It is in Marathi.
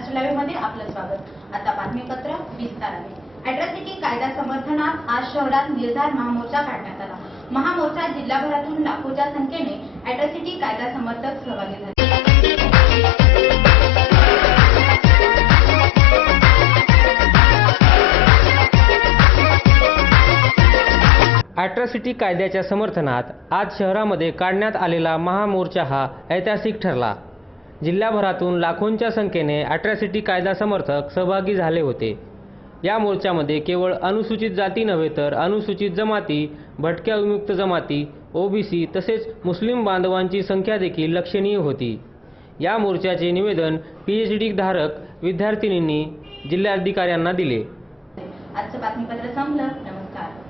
अट्रासिटी मध्ये आपलं स्वागत. आता बातमीपत्र विस्ताराने. कायदा समर्थनात आज शहरात निर्धार महामोर्चा काढण्यात आला. महामोर्चा जिल्हाभरातून लाखोच्या संख्येने कायदा समर्थक सहभागी झाले. कायद्याच्या समर्थनात आज शहरामध्ये काढण्यात आलेला महामोर्चा हा ऐतिहासिक ठरला. जिल्हाभरातून लाखोंच्या संख्येने अॅट्रॅसिटी कायदा समर्थक सहभागी झाले होते. या मोर्चामध्ये केवळ अनुसूचित जाती नव्हे तर अनुसूचित जमाती भटक्या विमुक्त जमाती ओबीसी तसेच मुस्लिम बांधवांची संख्या देखील लक्षणीय होती. या मोर्चाचे निवेदन पीएच डी धारक विद्यार्थिनींनी जिल्हाधिकाऱ्यांना दिले. आजचं बातमीपत्र संपलं. नमस्कार.